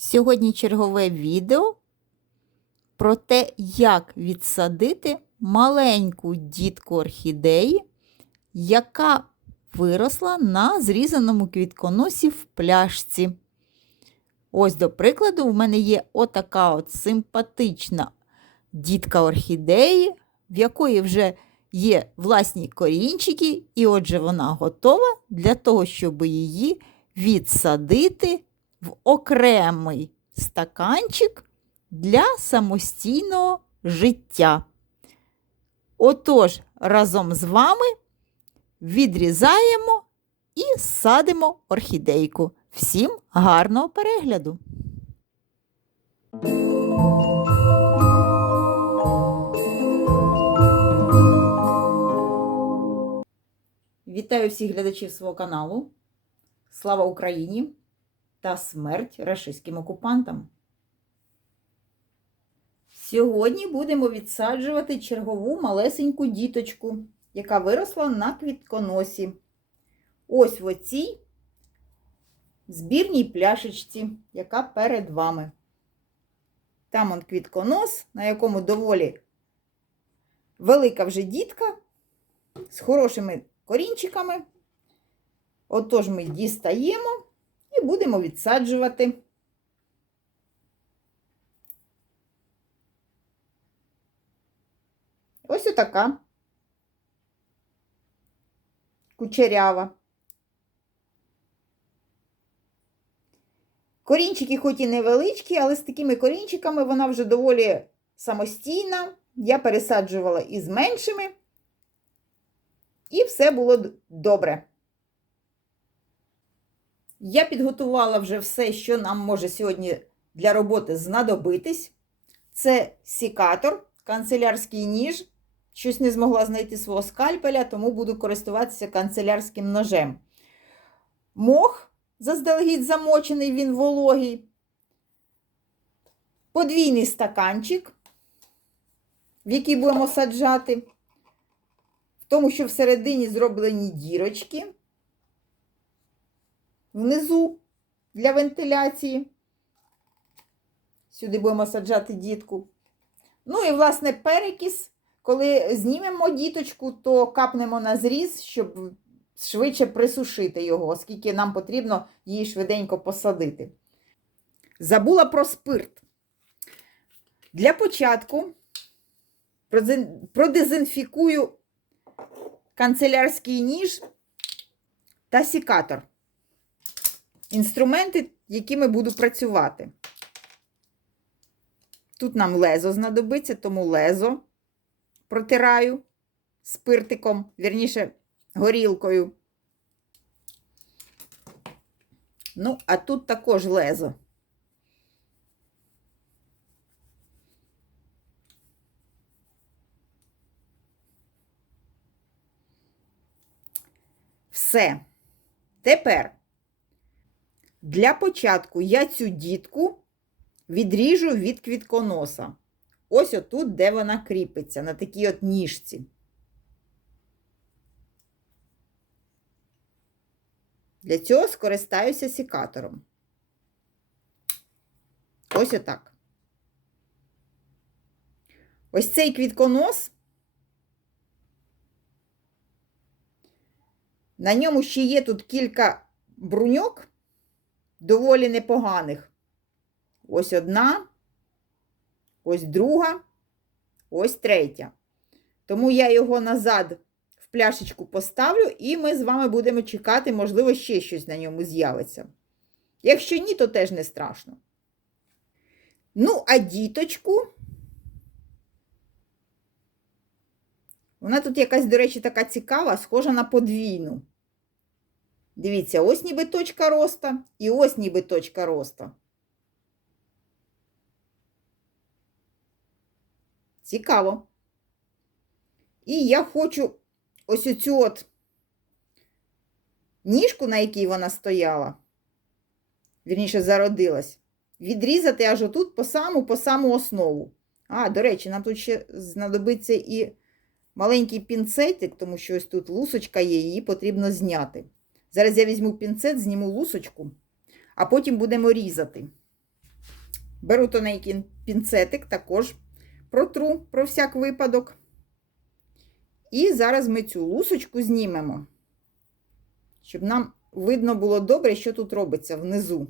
Сьогодні чергове відео про те, як відсадити маленьку дітку орхідеї, яка виросла на зрізаному квітконосі в пляшці. Ось, до прикладу, у мене є отака от симпатична дітка орхідеї, в якої вже є власні корінчики, і отже, вона готова для того, щоб її відсадити в окремий стаканчик для самостійного життя. Отож, разом з вами відрізаємо і садимо орхідейку. Всім гарного перегляду! Вітаю всіх глядачів свого каналу. Слава Україні! Та смерть рашистським окупантам. Сьогодні будемо відсаджувати чергову малесеньку діточку, яка виросла на квітконосі. Ось в оцій збірній пляшечці, яка перед вами. Там он квітконос, на якому доволі велика вже дітка з хорошими корінчиками. Отож ми дістаємо і будемо відсаджувати. Ось отака кучерява. Корінчики хоч і невеличкі, але з такими корінчиками вона вже доволі самостійна. Я пересаджувала із меншими, і все було добре. Я підготувала вже все, що нам може сьогодні для роботи знадобитись. Це сікатор, канцелярський ніж. Щось не змогла знайти свого скальпеля, тому буду користуватися канцелярським ножем. Мох, заздалегідь замочений, він вологий. Подвійний стаканчик, в який будемо саджати, в тому, що всередині зроблені дірочки внизу для вентиляції. Сюди будемо саджати дітку. Ну і, власне, перекіс. Коли знімемо діточку, то капнемо на зріз, щоб швидше присушити його, оскільки нам потрібно її швиденько посадити. Забула про спирт. Для початку продезінфікую канцелярський ніж та сікатор інструменти, якими буду працювати. Тут нам лезо знадобиться, тому лезо протираю спиртиком, вірніше, горілкою. Ну, а тут також лезо. Все. Тепер для початку я цю дітку відріжу від квітконоса. Ось отут, де вона кріпиться, на такій от ніжці. Для цього скористаюся сікатором. Ось отак. Ось цей квітконос. На ньому ще є тут кілька бруньок доволі непоганих. Ось одна, ось друга, ось третя. Тому я його назад в пляшечку поставлю, і ми з вами будемо чекати, можливо, ще щось на ньому з'явиться. Якщо ні, то теж не страшно. Ну, а діточку. Вона тут якась, до речі, така цікава, схожа на подвійну. Дивіться, ось ніби точка роста і ось ніби точка роста. Цікаво. І я хочу ось оцю от ніжку, на якій вона стояла, вірніше, зародилась, відрізати аж отут по саму по саму основу. А, до речі, нам тут ще знадобиться і маленький пінцетик, тому що ось тут лусочка є, її потрібно зняти. Зараз я візьму пінцет, зніму лусочку, а потім будемо різати. Беру тоненький пінцетик, також протру про всяк випадок. І зараз ми цю лусочку знімемо, щоб нам видно було добре, що тут робиться внизу.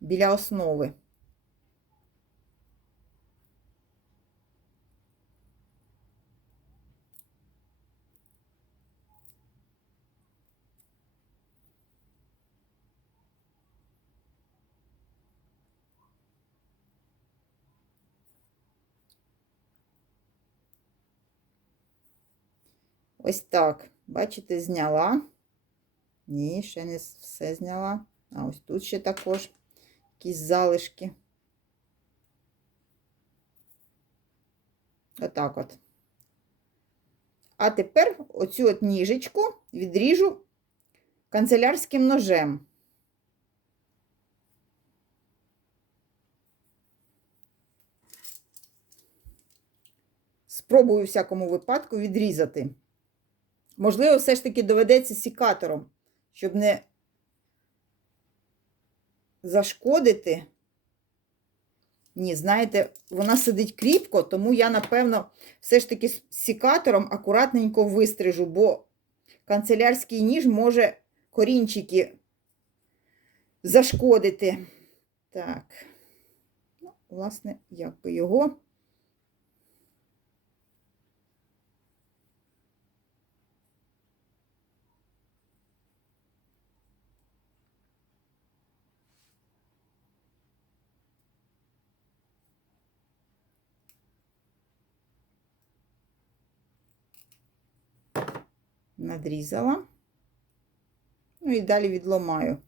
Біля основи. Ось так. Бачите, зняла. Ні, ще не все зняла. А ось тут ще також якісь залишки. Отак от. А тепер оцю от ніжечку відріжу канцелярським ножем. Спробую у всякому випадку відрізати. Можливо, все ж таки доведеться сікатором, щоб не зашкодити. Ні, знаєте, вона сидить кріпко, тому я, напевно, все ж таки сікатором акуратненько вистрижу, бо канцелярський ніж може корінчики зашкодити. Так, ну, власне, як би його. Надрізала. Ну і далі відломаю.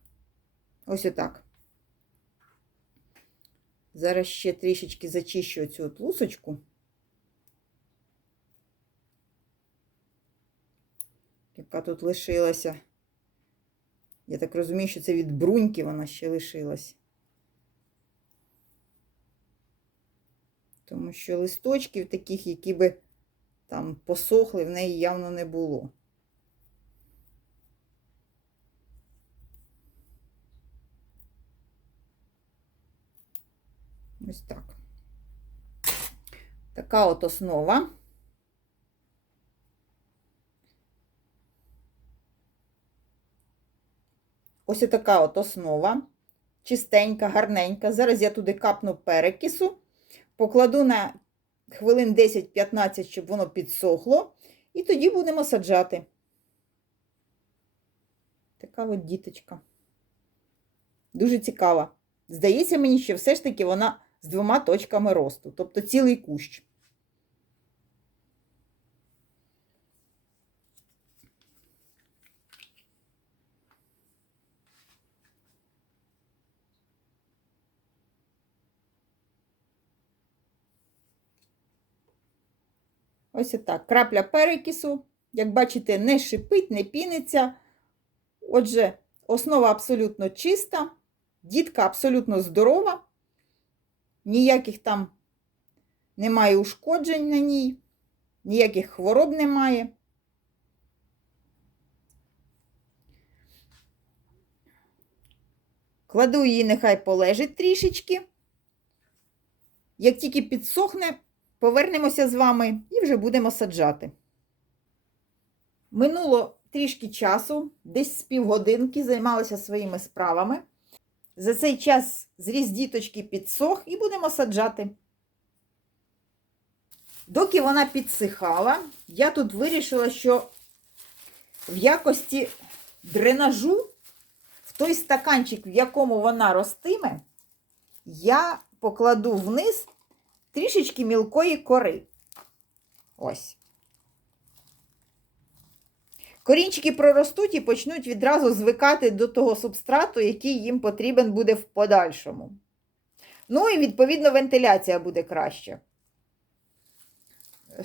Ось отак. Зараз ще трішечки зачищу цю лусочку. Яка тут лишилася. Я так розумію, що це від бруньки вона ще лишилась. Тому що листочків таких, які би там посохли, в неї явно не було. Ось так. Така от основа. Ось така от основа. Чистенька, гарненька. Зараз я туди капну перекису, покладу на хвилин 10-15, щоб воно підсохло, і тоді будемо саджати. Така от діточка. Дуже цікава. Здається мені, що все ж таки вона з двома точками росту, тобто цілий кущ. Ось так. Крапля перекису, як бачите, не шипить, не піниться. Отже, основа абсолютно чиста, дітка абсолютно здорова, ніяких там немає ушкоджень на ній, ніяких хвороб немає. Кладу її, нехай полежить трішечки. Як тільки підсохне, повернемося з вами і вже будемо саджати. Минуло трішки часу, десь з півгодинки займалася своїми справами. За цей час зріз діточки підсох і будемо саджати. Доки вона підсихала, я тут вирішила, що в якості дренажу в той стаканчик, в якому вона ростиме, я покладу вниз трішечки мілкої кори. Ось. Корінчики проростуть і почнуть відразу звикати до того субстрату, який їм потрібен буде в подальшому. Ну і, відповідно, вентиляція буде краще.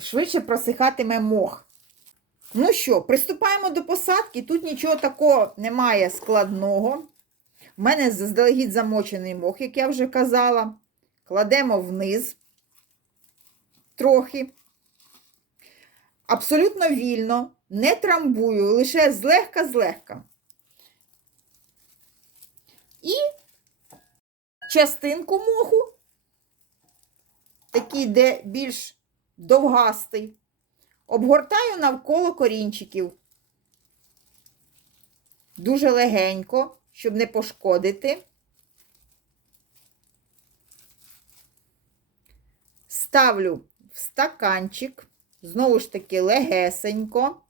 Швидше просихатиме мох. Ну що, приступаємо до посадки. Тут нічого такого немає складного. У мене заздалегідь замочений мох, як я вже казала. Кладемо вниз трохи. Абсолютно вільно, не трамбую, лише злегка-злегка. І частинку моху, такий, де більш довгастий, обгортаю навколо корінчиків. Дуже легенько, щоб не пошкодити. Ставлю в стаканчик, знову ж таки легесенько.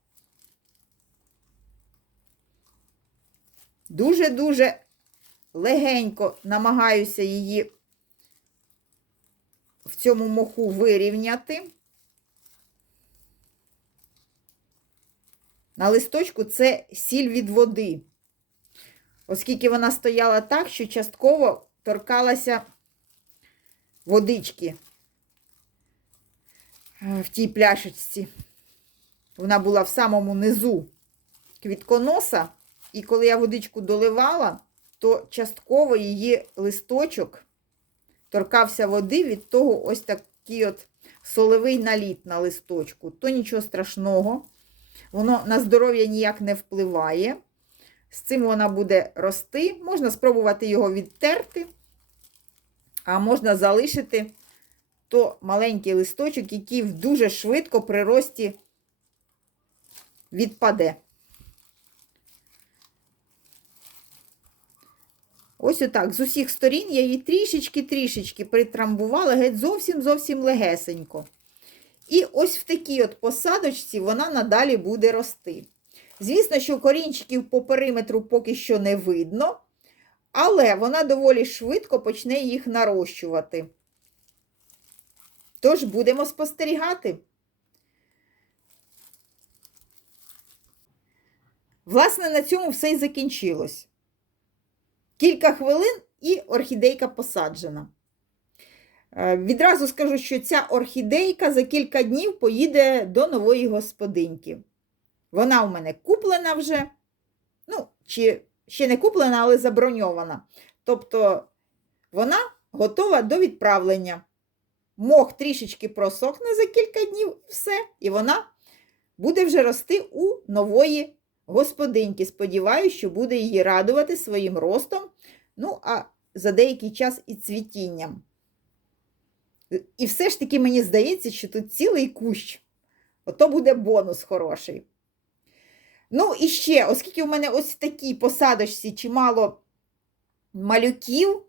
Дуже-дуже легенько намагаюся її в цьому моху вирівняти. На листочку це сіль від води, оскільки вона стояла так, що частково торкалася водички в тій пляшечці. Вона була в самому низу квітконоса, і коли я водичку доливала, то частково її листочок торкався води від того ось такий от соловий наліт на листочку. То нічого страшного, воно на здоров'я ніяк не впливає. З цим вона буде рости. Можна спробувати його відтерти, а можна залишити то маленький листочок, який дуже швидко при рості відпаде. Ось отак. З усіх сторін я її трішечки-трішечки притрамбувала, геть зовсім-зовсім легесенько. І ось в такій от посадочці вона надалі буде рости. Звісно, що корінчиків по периметру поки що не видно, але вона доволі швидко почне їх нарощувати. Тож будемо спостерігати. Власне, на цьому все і закінчилось. Кілька хвилин і орхідейка посаджена. Е, Відразу скажу, що ця орхідейка за кілька днів поїде до нової господиньки. Вона у мене куплена вже, ну, чи ще не куплена, але заброньована. Тобто вона готова до відправлення. Мох трішечки просохне за кілька днів, все, і вона буде вже рости у нової господиньки. Сподіваюся, що буде її радувати своїм ростом, ну, а за деякий час і цвітінням. І все ж таки мені здається, що тут цілий кущ. Ото буде бонус хороший. Ну, і ще, оскільки у мене ось в такій посадочці чимало малюків,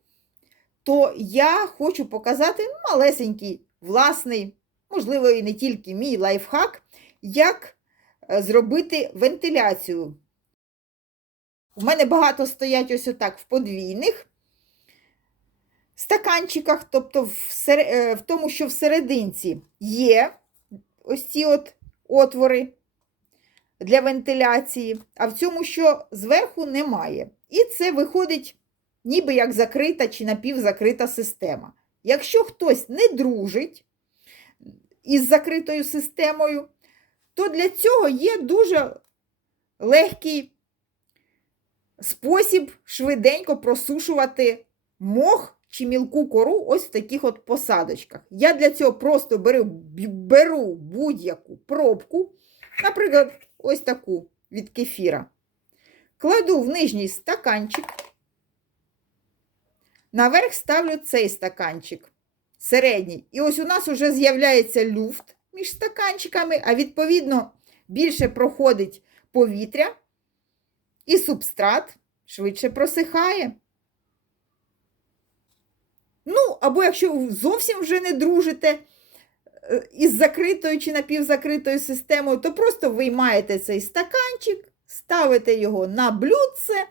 то я хочу показати малесенький, власний, можливо, і не тільки мій лайфхак, як зробити вентиляцію. У мене багато стоять ось отак в подвійних стаканчиках, тобто в, сер... е, в тому, що всерединці є ось ці от отвори для вентиляції, а в цьому, що зверху немає. І це виходить ніби як закрита чи напівзакрита система. Якщо хтось не дружить із закритою системою, то для цього є дуже легкий спосіб швиденько просушувати мох чи мілку кору ось в таких от посадочках. Я для цього просто беру, беру будь-яку пробку, наприклад, ось таку від кефіра. Кладу в нижній стаканчик. Наверх ставлю цей стаканчик середній. І ось у нас вже з'являється люфт між стаканчиками, а відповідно більше проходить повітря, і субстрат швидше просихає. Ну, або якщо зовсім вже не дружите е, із закритою чи напівзакритою системою, то просто виймаєте цей стаканчик, ставите його на блюдце,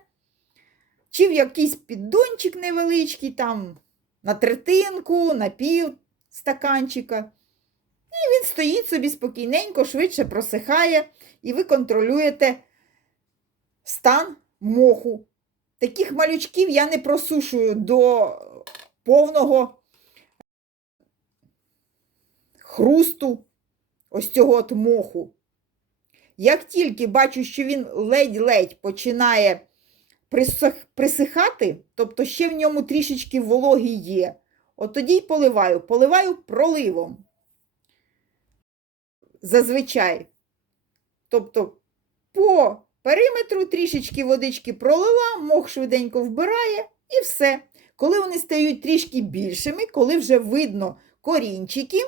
чи в якийсь піддончик невеличкий, там на третинку, на пів стаканчика. І він стоїть собі спокійненько, швидше просихає, і ви контролюєте стан моху. Таких малючків я не просушую до повного хрусту ось цього от моху. Як тільки бачу, що він ледь-ледь починає присихати, тобто ще в ньому трішечки вологі є, от тоді й поливаю. Поливаю проливом. Зазвичай. Тобто по периметру трішечки водички пролила, мох швиденько вбирає І все. Коли вони стають трішки більшими, коли вже видно корінчики,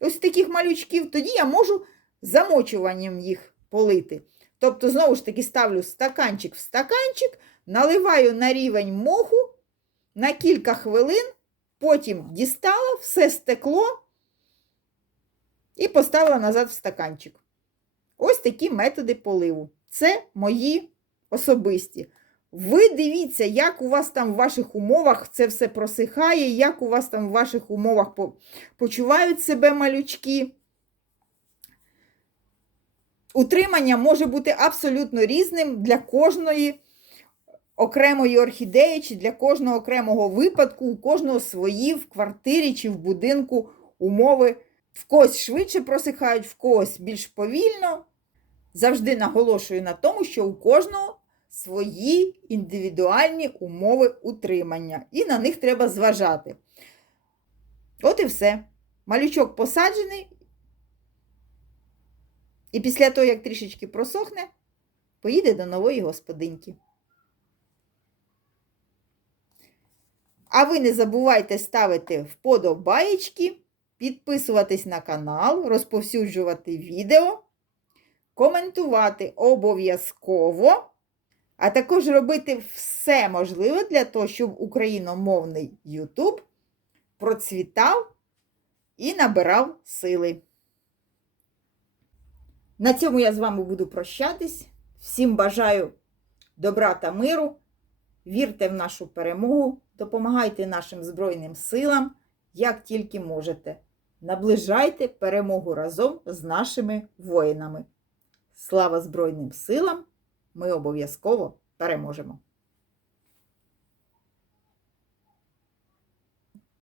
ось таких малючків, тоді я можу замочуванням їх полити. Тобто, знову ж таки, ставлю стаканчик в стаканчик, наливаю на рівень моху на кілька хвилин, потім дістала, все стекло і поставила назад в стаканчик. Ось такі методи поливу. Це мої особисті. Ви дивіться, як у вас там в ваших умовах це все просихає, як у вас там в ваших умовах почувають себе малючки. Утримання може бути абсолютно різним для кожної окремої орхідеї чи для кожного окремого випадку, у кожного свої в квартирі чи в будинку умови. В когось швидше просихають, в когось більш повільно. Завжди наголошую на тому, що у кожного свої індивідуальні умови утримання, і на них треба зважати. От і все. Малючок посаджений, і після того, як трішечки просохне, поїде до нової господиньки. А ви не забувайте ставити вподобаєчки, підписуватись на канал, розповсюджувати відео, коментувати обов'язково, а також робити все можливе для того, щоб україномовний YouTube процвітав і набирав сили. На цьому я з вами буду прощатись. Всім бажаю добра та миру. Вірте в нашу перемогу, допомагайте нашим Збройним силам, як тільки можете. Наближайте перемогу разом з нашими воїнами. Слава Збройним силам! Ми обов'язково переможемо!